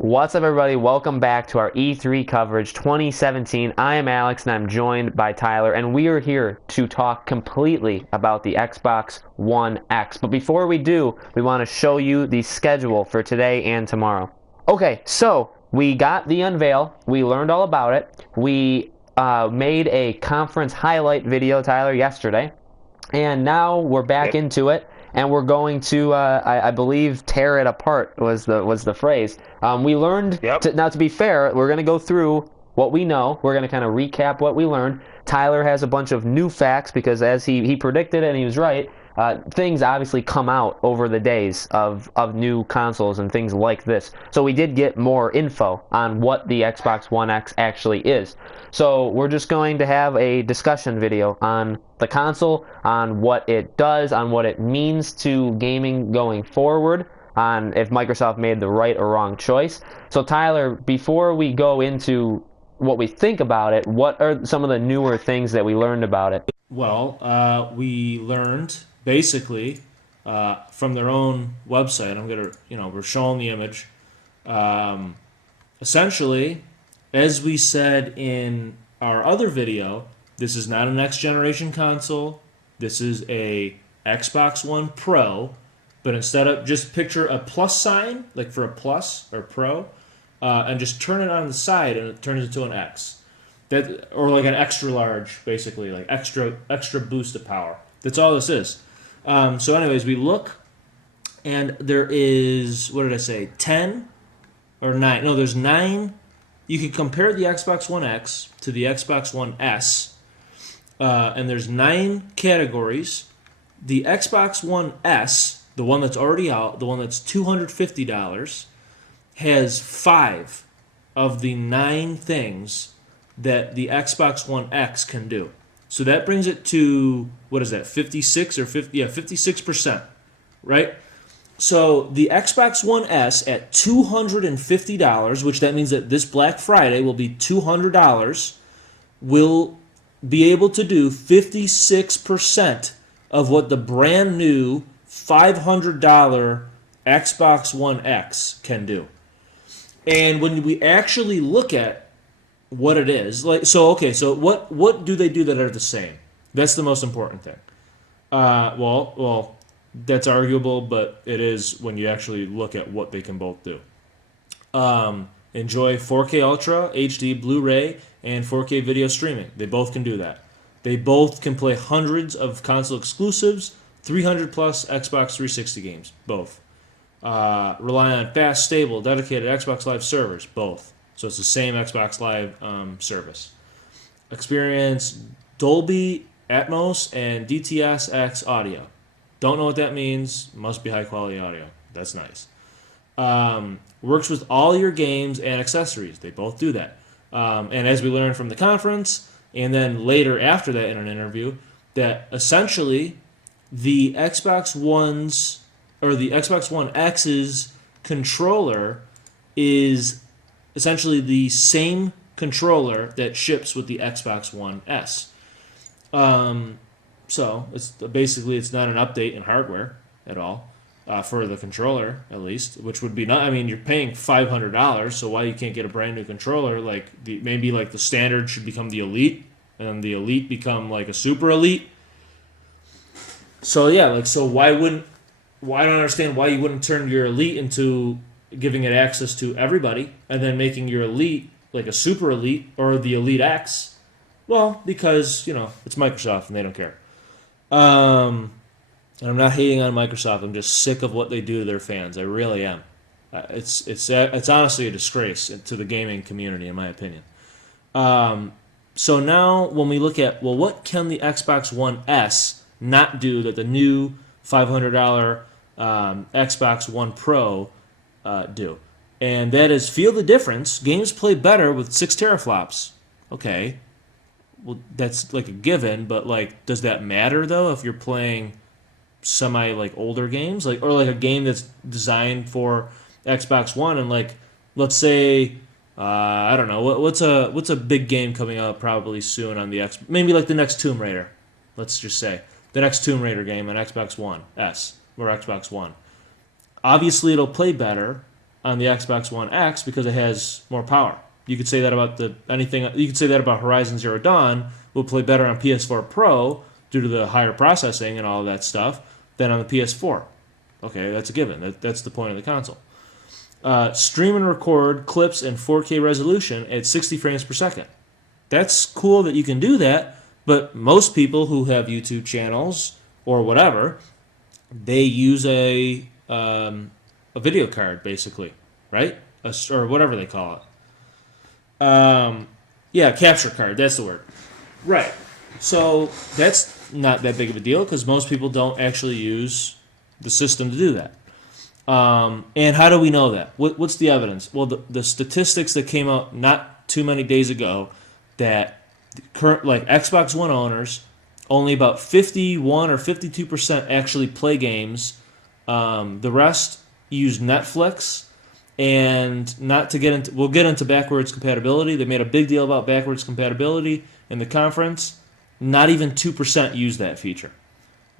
What's up, everybody? Welcome back to our E3 coverage 2017. I am Alex, and I'm joined by Tyler, and we are here to talk completely about the Xbox One X. But before we do, we want to show you the schedule for today and tomorrow. Okay, so we got the unveil. We learned all about it. We made a conference highlight video, Tyler, yesterday, and now we're back into it. And we're going to, I believe, tear it apart was the phrase. We learned. Now, to be fair, we're going to go through what we know. We're going to kind of recap what we learned. Tyler has a bunch of new facts because, as he predicted and he was right, things obviously come out over the days of new consoles and things like this. So we did get more info on what the Xbox One X actually is. So we're just going to have a discussion video on the console, on what it does, on what it means to gaming going forward, on if Microsoft made the right or wrong choice. So Tyler, before we go into what we think about it, what are some of the newer things that we learned about it? Well, we learned basically from their own website. We're showing the image. Essentially, as we said in our other video, this is not a next generation console. This is a Xbox One Pro, but instead of just picture a plus sign, like for a plus or Pro, and just turn it on the side and it turns into an X. Or like an extra large, basically, like extra boost of power. That's all this is. So anyways, we look, and there is, what did I say, 10 or 9? No, there's 9. You can compare the Xbox One X to the Xbox One S, and there's 9 categories. The Xbox One S, the one that's already out, the one that's $250, has 5 of the 9 things that the Xbox One X can do. So that brings it to, what is that, 56 or 50? Yeah, 56%, right? So the Xbox One S at $250, which that means that this Black Friday will be $200, will be able to do 56% of what the brand new $500 Xbox One X can do. And when we actually look at what it is, so what do they do that are the same? That's the most important thing. Well, that's arguable, but it is when you actually look at what they can both do. Enjoy 4K Ultra, HD, Blu-ray, and 4K video streaming. They both can do that. They both can play hundreds of console exclusives, 300 plus Xbox 360 games, both. Rely on fast, stable, dedicated Xbox Live servers, both. So it's the same Xbox Live service. Experience Dolby Atmos and DTS-X audio. Don't know what that means. Must be high quality audio. That's nice. Works with all your games and accessories. They both do that. And as we learned from the conference, and then later after that in an interview, that essentially the Xbox One's or the Xbox One X's controller is essentially the same controller that ships with the Xbox One S. So it's not an update in hardware at all for the controller, at least, which would be not. I mean, you're paying $500, so why you can't get a brand new controller? Maybe the standard should become the Elite, and then the Elite become like a Super Elite. So yeah, why wouldn't? Well, I don't understand why you wouldn't turn your Elite into giving it access to everybody, and then making your Elite like a Super Elite or the Elite X. Well, because it's Microsoft and they don't care. And I'm not hating on Microsoft. I'm just sick of what they do to their fans. I really am. It's honestly a disgrace to the gaming community, in my opinion. So now when we look at, what can the Xbox One S not do that the new $500 Xbox One Pro do? And that is feel the difference. Games play better with 6 teraflops. Okay. Well, that's like a given, but does that matter though if you're playing semi older games, or a game that's designed for Xbox One, and let's say I don't know what's a big game coming out probably soon on the X, maybe the next Tomb Raider. Let's just say the next Tomb Raider game on Xbox One S or Xbox One. Obviously, it'll play better on the Xbox One X because it has more power. You could say that about anything. You could say that about Horizon Zero Dawn will play better on PS4 Pro due to the higher processing and all of that stuff than on the PS4. Okay, that's a given. That's the point of the console. Stream and record clips in 4K resolution at 60 frames per second. That's cool that you can do that, but most people who have YouTube channels or whatever, they use a video card basically, right? Or whatever they call it. Yeah, capture card. That's the word. Right. So that's not that big of a deal because most people don't actually use the system to do that. And how do we know that? What's the evidence? Well, the statistics that came out not too many days ago that current Xbox One owners, only about 51 or 52% actually play games. The rest use Netflix. And not to get into, we'll get into backwards compatibility. They made a big deal about backwards compatibility in the conference. Not even 2% use that feature.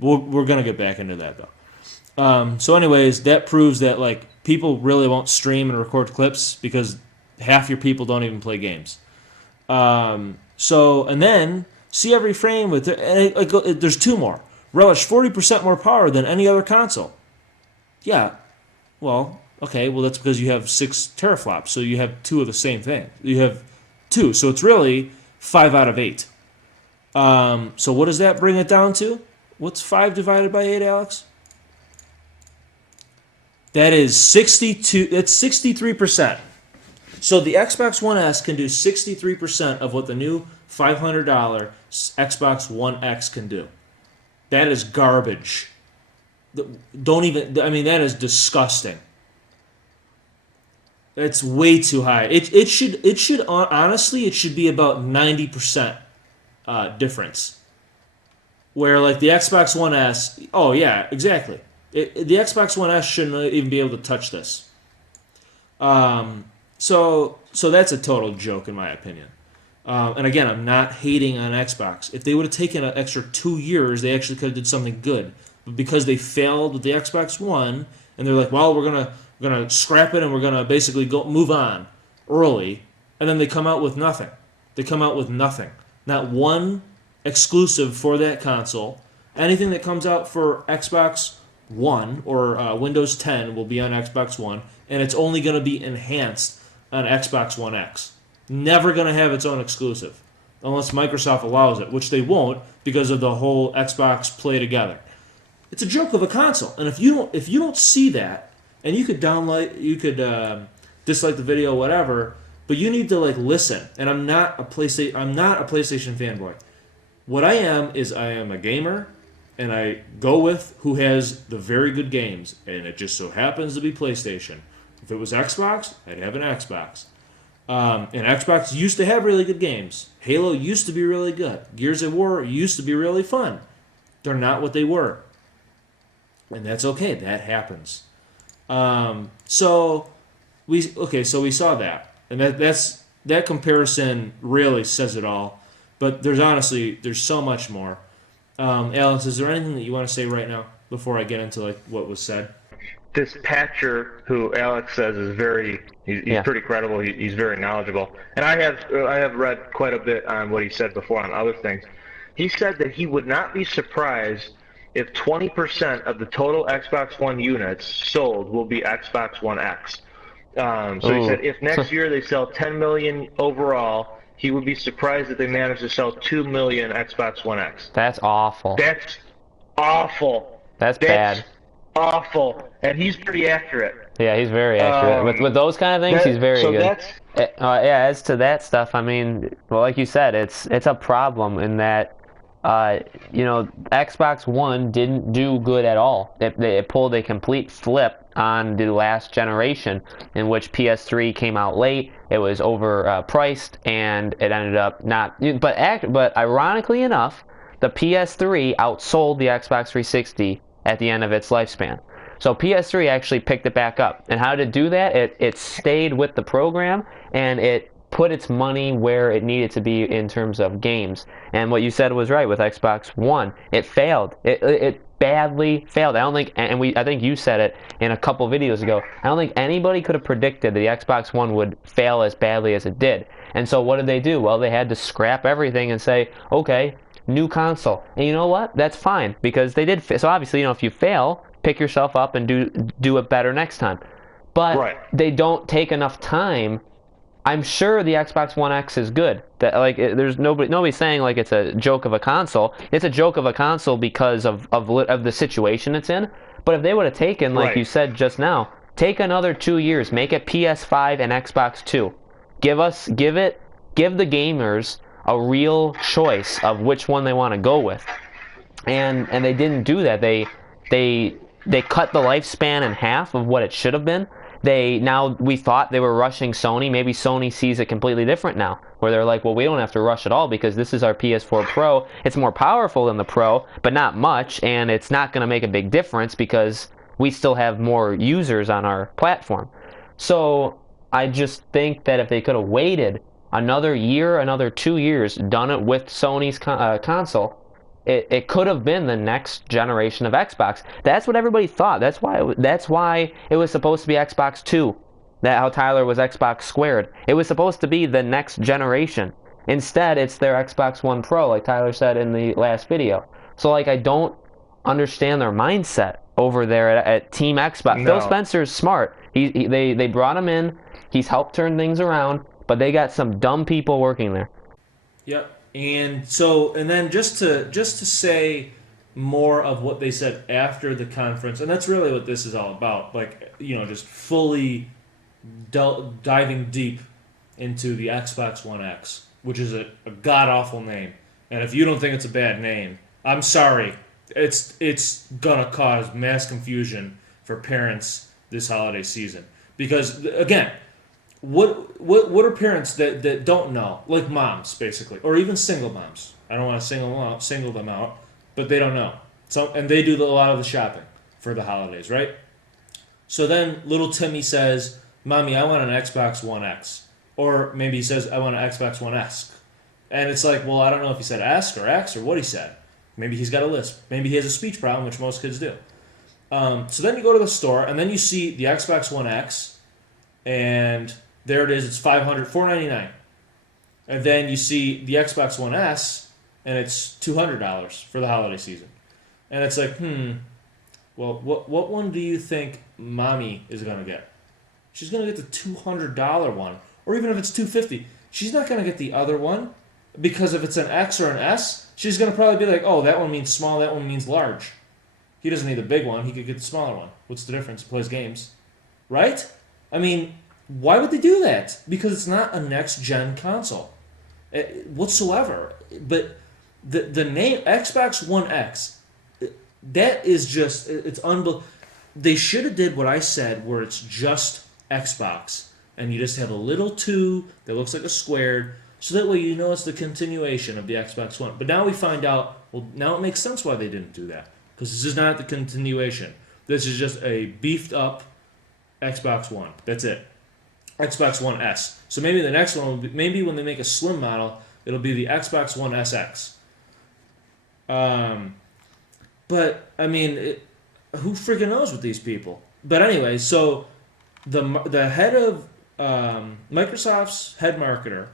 We're going to get back into that though. So anyways, that proves that people really won't stream and record clips because half your people don't even play games. And then see every frame with there's two more. Relish 40% more power than any other console. Yeah, well. Okay, well that's because you have 6 teraflops, so you have 2 of the same thing. You have 2, so it's really 5 out of 8. So what does that bring it down to? What's 5 divided by 8, Alex? That is 62. That's 63%. So the Xbox One S can do 63% of what the new $500 Xbox One X can do. That is garbage. Don't even. I mean, that is disgusting. It's way too high. It should honestly it should be about 90% difference. Where the Xbox One S, oh yeah, exactly. The Xbox One S shouldn't even be able to touch this. So that's a total joke in my opinion. And again, I'm not hating on Xbox. If they would have taken an extra 2 years, they actually could have did something good. But because they failed with the Xbox One, and they're like, well, we're gonna scrap it and we're gonna basically move on early, and then they come out with nothing. They come out with nothing. Not one exclusive for that console. Anything that comes out for Xbox One or Windows 10 will be on Xbox One, and it's only going to be enhanced on Xbox One X. Never going to have its own exclusive, unless Microsoft allows it, which they won't because of the whole Xbox Play Together. It's a joke of a console, and if you don't see that, and you could dislike the video, whatever, but you need to listen. And I'm not a PlayStation fanboy. What I am is I am a gamer, and I go with who has the very good games, and it just so happens to be PlayStation. If it was Xbox, I'd have an Xbox. And Xbox used to have really good games. Halo used to be really good. Gears of War used to be really fun. They're not what they were. And that's okay. That happens. So we saw that. And that comparison really says it all. But there's so much more. Alex, is there anything that you want to say right now before I get into what was said? This Patcher, who Alex says is he's pretty credible. He's very knowledgeable, and I have read quite a bit on what he said before on other things. He said that he would not be surprised if 20% of the total Xbox One units sold will be Xbox One X. He said if next year they sell 10 million overall, he would be surprised if they manage to sell 2 million Xbox One X. That's awful. That's awful. That's bad. Awful, and he's pretty accurate. Yeah, he's very accurate. With those kind of things, he's very good. As to that stuff, I mean, well, like you said, it's a problem in that, Xbox One didn't do good at all. It pulled a complete flip on the last generation, in which PS3 came out late. It was overpriced, and it ended up not. But ironically enough, the PS3 outsold the Xbox 360 at the end of its lifespan. So PS3 actually picked it back up. And how did it do that? It stayed with the program, and it put its money where it needed to be in terms of games. And what you said was right with Xbox One. It failed. It badly failed. I think you said it in a couple videos ago. I don't think anybody could have predicted that the Xbox One would fail as badly as it did. And so what did they do? Well, they had to scrap everything and say, okay, new console. And you know what? That's fine, because they did. So obviously, if you fail, pick yourself up and do it better next time. But they don't take enough time. I'm sure the Xbox One X is good. There's nobody's saying like it's a joke of a console. It's a joke of a console because of the situation it's in. But if they would have taken, like you said just now, take another 2 years, make it PS5 and Xbox 2. Give the gamers a real choice of which one they want to go with. And they didn't do that. They cut the lifespan in half of what it should have been. We thought they were rushing Sony. Maybe Sony sees it completely different now, where they're like, well, we don't have to rush at all because this is our PS4 Pro. It's more powerful than the Pro, but not much, and it's not going to make a big difference because we still have more users on our platform. So I just think that if they could have waited another year, another 2 years, done it with Sony's console, it could have been the next generation of Xbox. That's what everybody thought. That's why it was supposed to be Xbox 2. That how Tyler was Xbox squared. It was supposed to be the next generation. Instead, it's their Xbox One Pro, like Tyler said in the last video. So I don't understand their mindset over there at Team Xbox. No. Phil Spencer's smart. They brought him in. He's helped turn things around, but they got some dumb people working there. Yep. And then just to say more of what they said after the conference, and that's really what this is all about. Just fully diving deep into the Xbox One X, which is a god awful name. And if you don't think it's a bad name, I'm sorry. It's gonna cause mass confusion for parents this holiday season because again. What are parents that don't know, like moms basically, or even single moms? I don't want to single them out, but they don't know. And they do a lot of the shopping for the holidays, right? So then little Timmy says, "Mommy, I want an Xbox One X," or maybe he says, "I want an Xbox One S," and it's like, well, I don't know if he said S or X or what he said. Maybe he's got a lisp. Maybe he has a speech problem, which most kids do. So then you go to the store, and then you see the Xbox One X, and there it is. It's $499, and then you see the Xbox One S, and it's $200 for the holiday season, and it's like, well, what one do you think Mommy is gonna get? She's gonna get the $200 one, or even if it's $250, she's not gonna get the other one because if it's an X or an S, she's gonna probably be like, oh, that one means small, that one means large. He doesn't need the big one. He could get the smaller one. What's the difference? He plays games, right? I mean. Why would they do that? Because it's not a next-gen console whatsoever. But the name Xbox One X, that is just, it's unbelievable. They should have did what I said, where it's just Xbox, and you just have a little 2 that looks like a squared, so that way you know it's the continuation of the Xbox One. But now we find out, well, now it makes sense why they didn't do that. Because this is not the continuation. This is just a beefed-up Xbox One. That's it. Xbox One S. So maybe the next one will be, maybe when they make a slim model, it'll be the Xbox One SX. But I mean, who freaking knows with these people? But anyway, so the head of Microsoft's head marketer,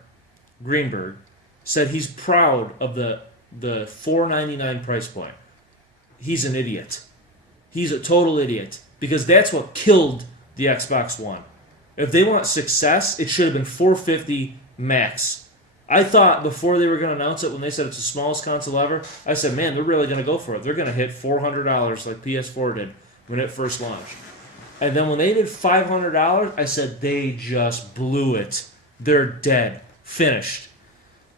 Greenberg, said he's proud of the $499 price point. He's an idiot. He's a total idiot because that's what killed the Xbox One. If they want success, it should have been $450 max. I thought before they were going to announce it, when they said it's the smallest console ever, I said, man, they're really going to go for it. They're going to hit $400 like PS4 did when it first launched. And then when they did $500, I said, they just blew it. They're dead. Finished.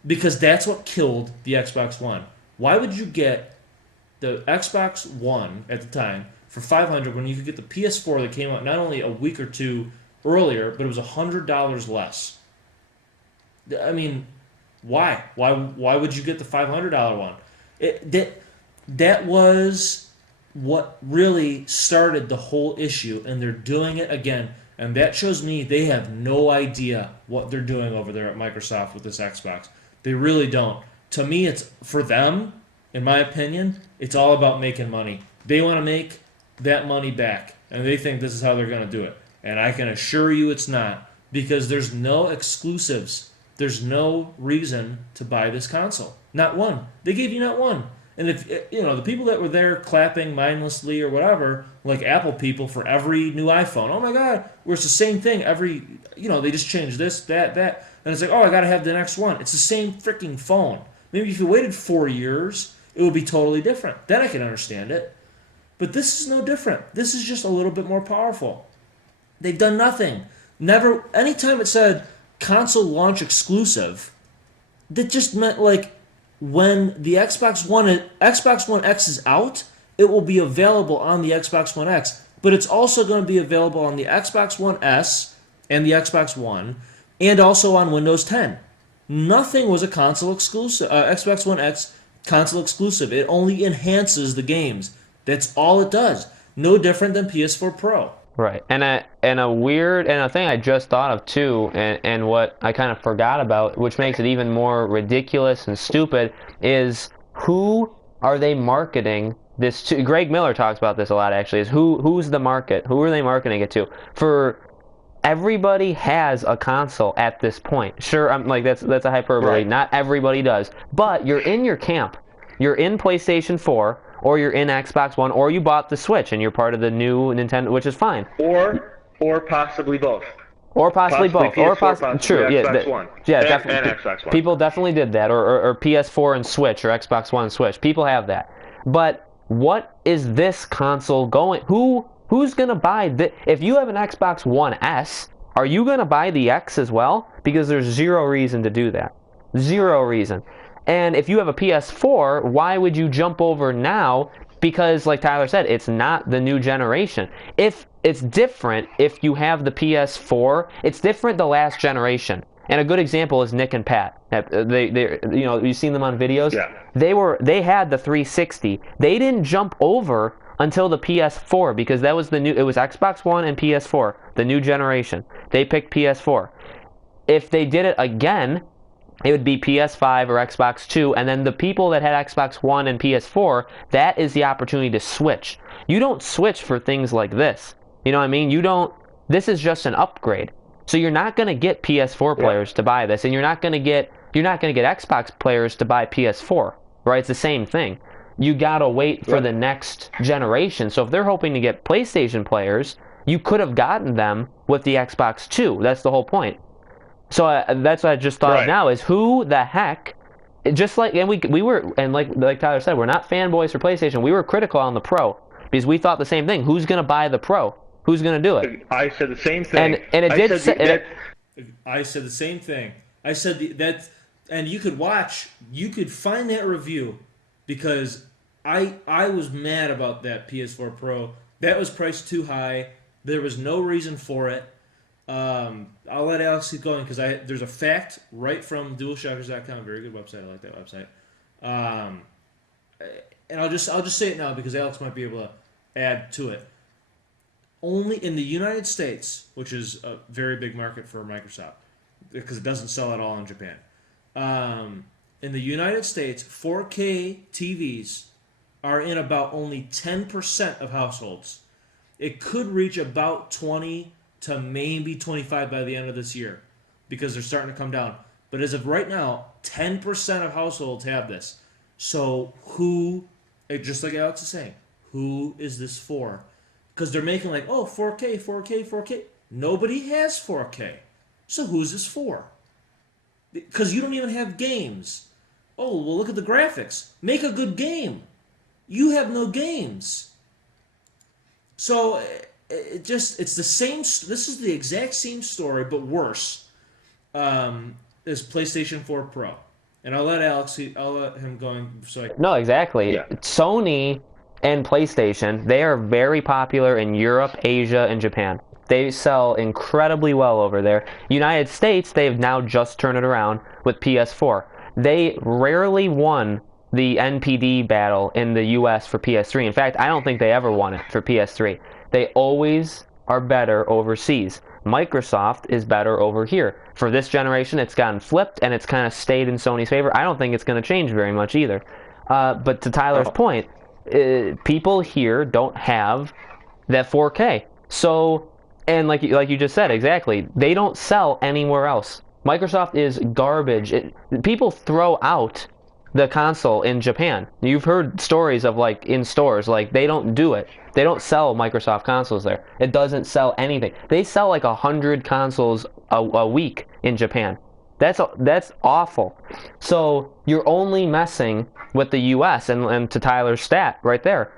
Because that's what killed the Xbox One. Why would you get the Xbox One at the time for $500 when you could get the PS4 that came out not only a week or two earlier, but it was $100 less? I mean, why? Why would you get the $500 one? That was what really started the whole issue, and they're doing it again. And that shows me they have no idea what they're doing over there at Microsoft with this Xbox. They really don't. To me, it's for them, in my opinion, it's all about making money. They want to make that money back, and they think this is how they're going to do it. And I can assure you it's not, because there's no exclusives. There's no reason to buy this console. Not one. They gave you not one. And if the people that were there clapping mindlessly or whatever, like Apple people for every new iPhone, oh my God, where it's the same thing. They just changed this, that, and it's like, oh, I got to have the next one. It's the same freaking phone. Maybe if you waited 4 years, it would be totally different. Then I can understand it. But this is no different. This is just a little bit more powerful. They've done nothing. Never. Anytime it said console launch exclusive, that just meant like, when the Xbox One X is out, it will be available on the Xbox One X. But it's also going to be available on the Xbox One S and the Xbox One, and also on Windows 10. Nothing was a console exclusive. Xbox One X console exclusive. It only enhances the games. That's all it does. No different than PS4 Pro. Right, and a thing I just thought of too, and what I kind of forgot about, which makes it even more ridiculous and stupid, is who are they marketing this to? Greg Miller talks about this a lot, actually. Is who's the market? Who are they marketing it to? For everybody has a console at this point. Sure, I'm like that's a hyperbole. Right. Not everybody does, but you're in your camp. You're in PlayStation 4. Or you're in Xbox One, or you bought the Switch and you're part of the new Nintendo, which is fine. Or possibly both. Or possibly both. PS4, or possibly true. Xbox One. Yeah, and definitely. Xbox One. People definitely did that, or PS4 and Switch, or Xbox One and Switch. People have that. But what is this console going? Who's gonna buy this? If you have an Xbox One S, are you gonna buy the X as well? Because there's zero reason to do that. Zero reason. And if you have a PS4, why would you jump over now? Because, like Tyler said, it's not the new generation. If it's different, if you have the PS4, it's different the last generation. And a good example is Nick and Pat. You've seen them on videos. Yeah. They had the 360. They didn't jump over until the PS4 because that was it was Xbox One and PS4, the new generation. They picked PS4. If they did it again, it would be PS5 or Xbox 2, and then the people that had Xbox One and PS4, that is the opportunity to switch. You don't switch for things like this. You know what I mean? This is just an upgrade. So you're not going to get PS4 players to buy this, and you're not going to get Xbox players to buy PS4, right? It's the same thing. You got to wait for the next generation. So if they're hoping to get PlayStation players, you could have gotten them with the Xbox 2. That's the whole point. So that's what I just thought of now is who the heck, just like, and we were, and like Tyler said, we're not fanboys for PlayStation. We were critical on the Pro because we thought the same thing. Who's going to buy the Pro? Who's going to do it? I said the same thing. I said the same thing. I said that, and you could find that review because I was mad about that PS4 Pro. That was priced too high. There was no reason for it. I'll let Alex keep going because there's a fact right from DualShockers.com. Very good website. I like that website. And I'll just say it now because Alex might be able to add to it. Only in the United States, which is a very big market for Microsoft, because it doesn't sell at all in Japan. In the United States, 4K TVs are in about only 10% of households. It could reach about 20 to maybe 25 by the end of this year because they're starting to come down. But as of right now, 10% of households have this. So just like Alex is saying, who is this for? Because they're making 4K, 4K, 4K. Nobody has 4K. So who's this for? Because you don't even have games. Oh, well, look at the graphics. Make a good game. You have no games. So it's the same. This is the exact same story, but worse. As PlayStation 4 Pro, and I'll let him go. No, exactly. Yeah. Sony and PlayStation, they are very popular in Europe, Asia, and Japan. They sell incredibly well over there. United States, they've now just turned it around with PS4. They rarely won the NPD battle in the US for PS3. In fact, I don't think they ever won it for PS3. They always are better overseas. Microsoft is better over here. For this generation, it's gotten flipped, and it's kind of stayed in Sony's favor. I don't think it's going to change very much either. But to Tyler's point, people here don't have that 4K. So, and like you just said, exactly, they don't sell anywhere else. Microsoft is garbage. People throw out the console in Japan. You've heard stories of, like, in stores, like, they don't do it. They don't sell Microsoft consoles there. It doesn't sell anything. They sell like 100 consoles a week in Japan. That's awful. So you're only messing with the U.S. and to Tyler's stat right there.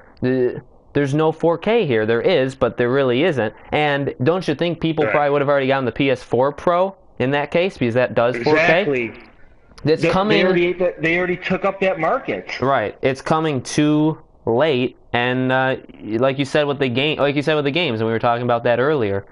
There's no 4K here. There is, but there really isn't. And don't you think people probably would have already gotten the PS4 Pro in that case, because that does 4K? Exactly. That's coming. They already took up that market. Right. It's coming too late, and like you said with the games, and we were talking about that earlier.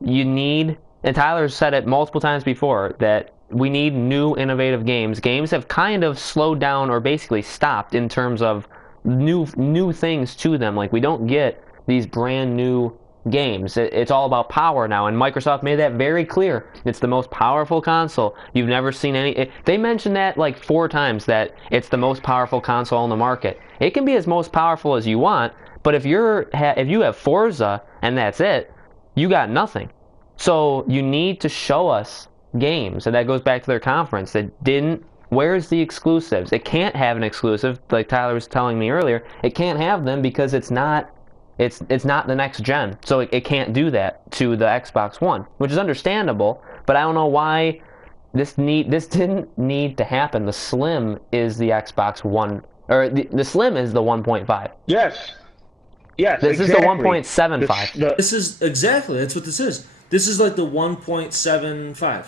You need, and Tyler said it multiple times before, that we need new, innovative games. Games have kind of slowed down or basically stopped in terms of new things to them. Like, we don't get these brand new games. It's all about power now, and Microsoft made that very clear. It's the most powerful console. You've never seen any. They mentioned that like 4 times, that it's the most powerful console on the market. It can be as most powerful as you want, but if you have Forza and that's it, you got nothing. So you need to show us games, and that goes back to their conference. Where's the exclusives? It can't have an exclusive, like Tyler was telling me earlier. It can't have them because it's not the next gen, so it can't do that to the Xbox One, which is understandable, but I don't know why this didn't need to happen. The Slim is the Xbox One, or the Slim is the 1.5. Yes, this exactly. is the 1.75. This is exactly, that's what this is. This is like the 1.75.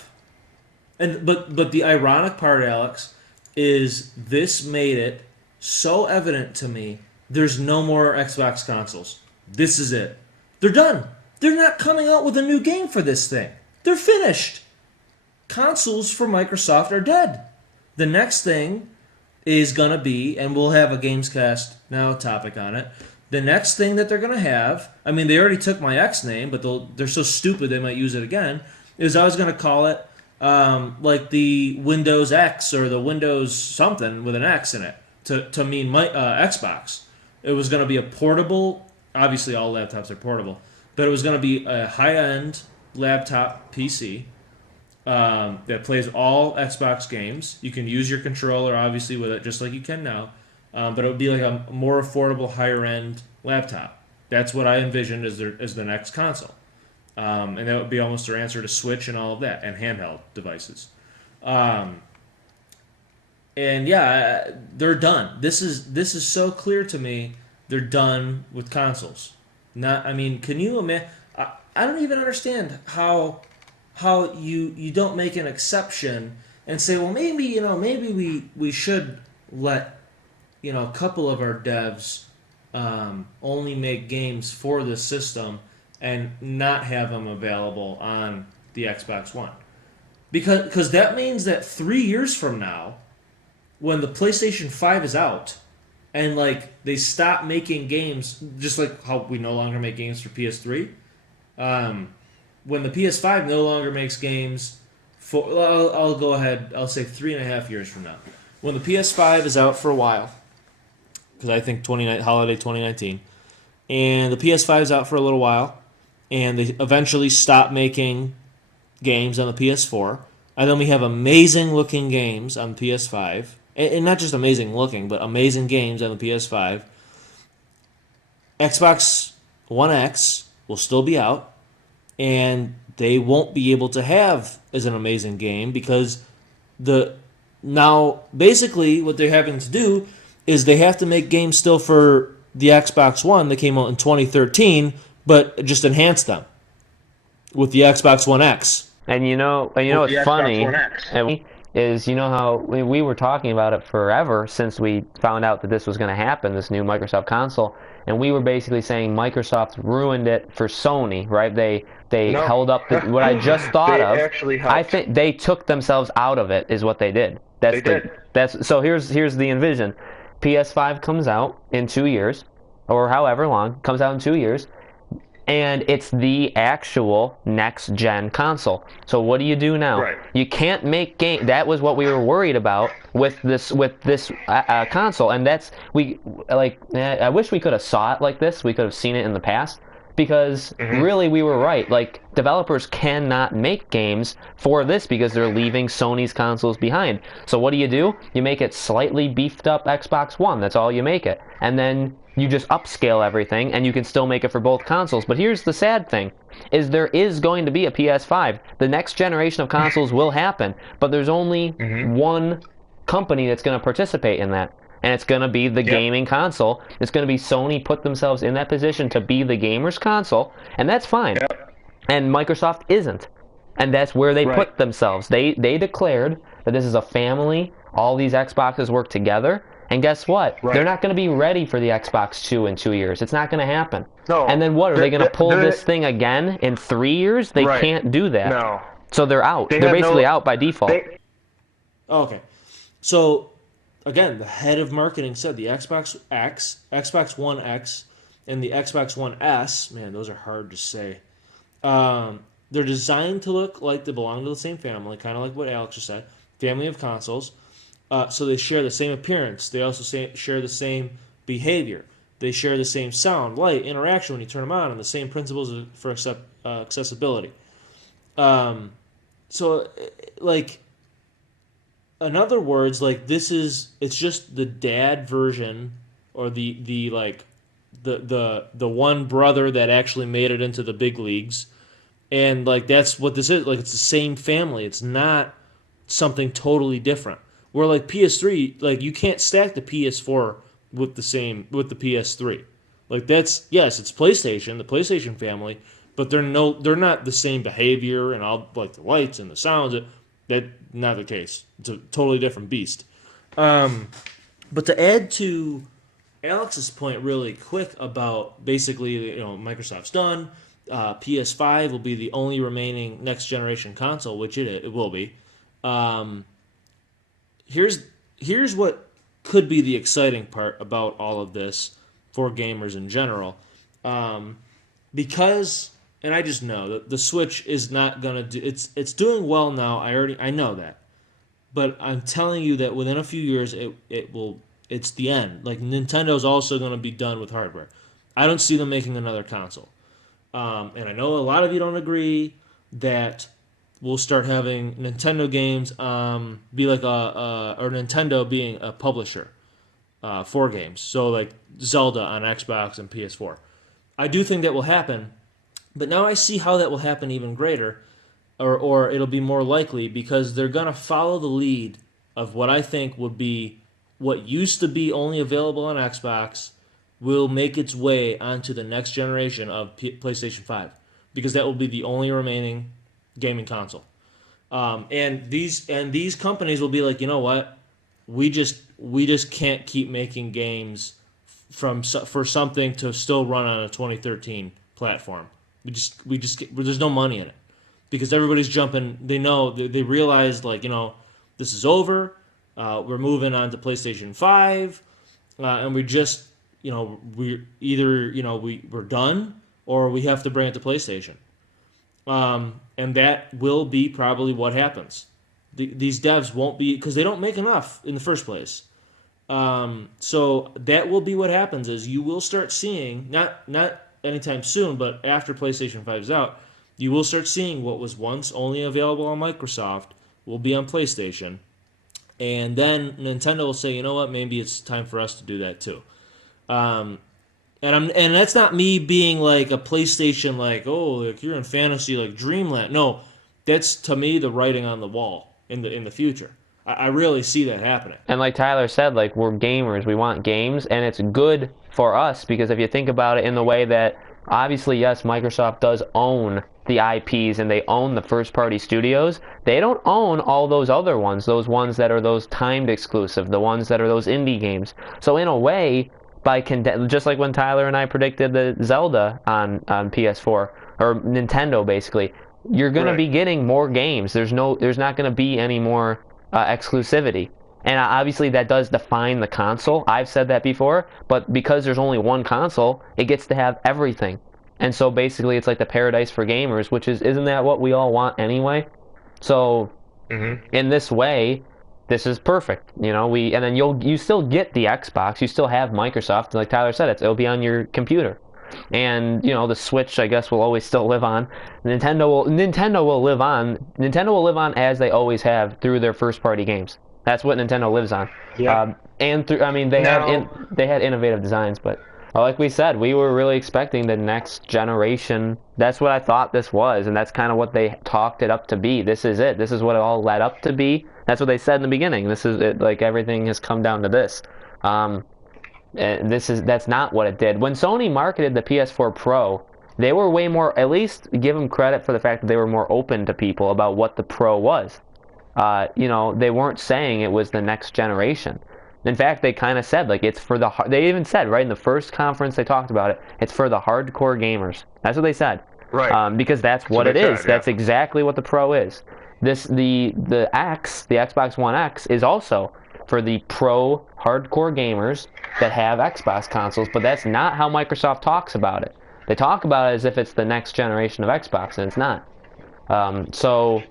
But the ironic part, Alex, is this made it so evident to me. There's no more Xbox consoles. This is it. They're done. They're not coming out with a new game for this thing. They're finished. Consoles for Microsoft are dead. The next thing is going to be, and we'll have a Gamescast now topic on it, the next thing that they're going to have, I mean, they already took my X name, but they're so stupid they might use it again, is I was going to call it like the Windows X or the Windows something with an X in it to mean my Xbox. It was going to be a portable, obviously all laptops are portable, but it was going to be a high-end laptop PC that plays all Xbox games. You can use your controller, obviously, with it, just like you can now, but it would be like a more affordable, higher-end laptop. That's what I envisioned as the next console. And that would be almost their answer to Switch and all of that, and handheld devices. And yeah, they're done. This is so clear to me. They're done with consoles. Can you imagine? I don't even understand how you don't make an exception and say, well, maybe we should let a couple of our devs only make games for this system and not have them available on the Xbox One, because that means that 3 years from now, when the PlayStation 5 is out, and like they stop making games, just like how we no longer make games for PS3, when the PS5 no longer makes games for, I'll go ahead, I'll say 3.5 years from now, when the PS5 is out for a while, because I think holiday 2019, and the PS5 is out for a little while, and they eventually stop making games on the PS4, and then we have amazing looking games on the PS5, and not just amazing looking, but amazing games on the PS5. Xbox One X will still be out, and they won't be able to have as an amazing game because now basically what they're having to do is they have to make games still for the Xbox One that came out in 2013, but just enhance them with the Xbox One X. And what's funny is, how we were talking about it forever since we found out that this was going to happen, this new Microsoft console, and we were basically saying Microsoft ruined it for Sony, right? They held up what I just thought of. I think they took themselves out of it, is what they did. So here's the envision. PS5 comes out in 2 years, or however long, comes out in 2 years. and it's the actual next-gen console. So what do you do now? Right. You can't make game. That was what we were worried about with this console, and I wish we could have saw it like this. We could have seen it in the past. Because really, we were right. Like, developers cannot make games for this because they're leaving Sony's consoles behind. So what do? You make it slightly beefed up Xbox One. That's all you make it. And then you just upscale everything, and you can still make it for both consoles. But here's the sad thing, is there is going to be a PS5. The next generation of consoles will happen, but there's only one company that's going to participate in that. And it's going to be the gaming console. It's going to be Sony put themselves in that position to be the gamer's console, and that's fine. Yep. And Microsoft isn't. And that's where they put themselves. They declared that this is a family, all these Xboxes work together, and guess what? Right. They're not going to be ready for the Xbox 2 in 2 years. It's not going to happen. No. And then what? Are they going to pull this thing again in 3 years? They can't do that. No. So they're out. They're basically out by default. Okay. So... Again, the head of marketing said the Xbox X, Xbox One X, and the Xbox One S, man, those are hard to say. They're designed to look like they belong to the same family, kind of like what Alex just said, family of consoles. So they share the same appearance. They also share the same behavior. They share the same sound, light, interaction when you turn them on, and the same principles for accessibility. In other words, like it's just the dad version, or the one brother that actually made it into the big leagues, and like that's what this is. Like it's the same family. It's not something totally different. Where like PS3, like you can't stack the PS4 with the PS3. Like that's it's PlayStation, the PlayStation family, but they're not the same behavior and all like the lights and the sounds. That's not the case. It's a totally different beast. But to add to Alex's point really quick about basically, Microsoft's done. PS5 will be the only remaining next generation console, which it will be. Here's what could be the exciting part about all of this for gamers in general. Because... And I just know that the Switch is not gonna do. It's doing well now. I know that, but I'm telling you that within a few years it will. It's the end. Like Nintendo's also gonna be done with hardware. I don't see them making another console. And I know a lot of you don't agree that we'll start having Nintendo games be like or Nintendo being a publisher for games. So like Zelda on Xbox and PS4. I do think that will happen. But now I see how that will happen even greater, or it'll be more likely, because they're going to follow the lead of what I think would be what used to be only available on Xbox will make its way onto the next generation of PlayStation 5, because that will be the only remaining gaming console. And these companies will be like, you know what, we just can't keep making games for something to still run on a 2013 platform. There's no money in it, because everybody's jumping. They know, they realize, like, this is over. We're moving on to PlayStation 5, and we're done, or we have to bring it to PlayStation. And that will be probably what happens. These devs won't be, because they don't make enough in the first place. So that will be what happens, is you will start seeing, not anytime soon, but after PlayStation 5 is out, you will start seeing what was once only available on Microsoft will be on PlayStation. And then Nintendo will say, you know what, maybe it's time for us to do that too. And that's not me being like a PlayStation, like, oh, like you're in fantasy like Dreamland. No, that's to me the writing on the wall in the future. I really see that happening. And like Tyler said, like, we're gamers. We want games, and it's good for us, because if you think about it in the way that, obviously, yes, Microsoft does own the IPs and they own the first-party studios, they don't own all those other ones, those ones that are those timed exclusive, the ones that are those indie games. So in a way, just like when Tyler and I predicted the Zelda on PS4, or Nintendo, basically, you're going to be getting more games. There's not going to be any more exclusivity. And obviously that does define the console. I've said that before, but because there's only one console, it gets to have everything. And so basically it's like the paradise for gamers, which isn't that what we all want anyway? So in this way, this is perfect. And then you still get the Xbox, you still have Microsoft, like Tyler said, it'll be on your computer. And the Switch, I guess, will always still live on. Nintendo will live on. Nintendo will live on as they always have through their first-party games. That's what Nintendo lives on. Yeah. And through, I mean, they had innovative designs, but like we said, we were really expecting the next generation. That's what I thought this was, and that's kind of what they talked it up to be. This is it. This is what it all led up to be. That's what they said in the beginning. This is it. Like everything has come down to this. That's not what it did. When Sony marketed the PS4 Pro, they were way more, at least give them credit for the fact that they were more open to people about what the Pro was. They weren't saying it was the next generation. In fact, they kind of said, like, it's for they even said, right, in the first conference they talked about it, it's for the hardcore gamers. That's what they said. Right. Because that's what it is. That's exactly what the Pro is. The Xbox One X is also for the pro hardcore gamers that have Xbox consoles, but that's not how Microsoft talks about it. They talk about it as if it's the next generation of Xbox, and it's not. So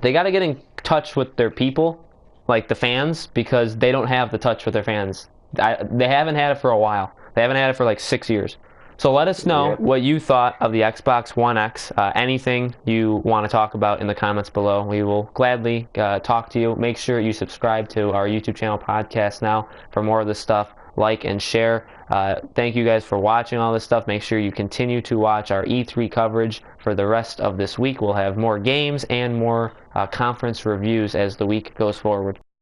they got to get in touch with their people, like the fans, because they don't have the touch with their fans. They haven't had it for a while. They haven't had it for like 6 years. So let us know what you thought of the Xbox One X. Anything you want to talk about in the comments below. We will gladly talk to you. Make sure you subscribe to our YouTube channel, Podcast Now, for more of this stuff. Like and share. Thank you guys for watching all this stuff. Make sure you continue to watch our E3 coverage for the rest of this week. We'll have more games and more conference reviews as the week goes forward.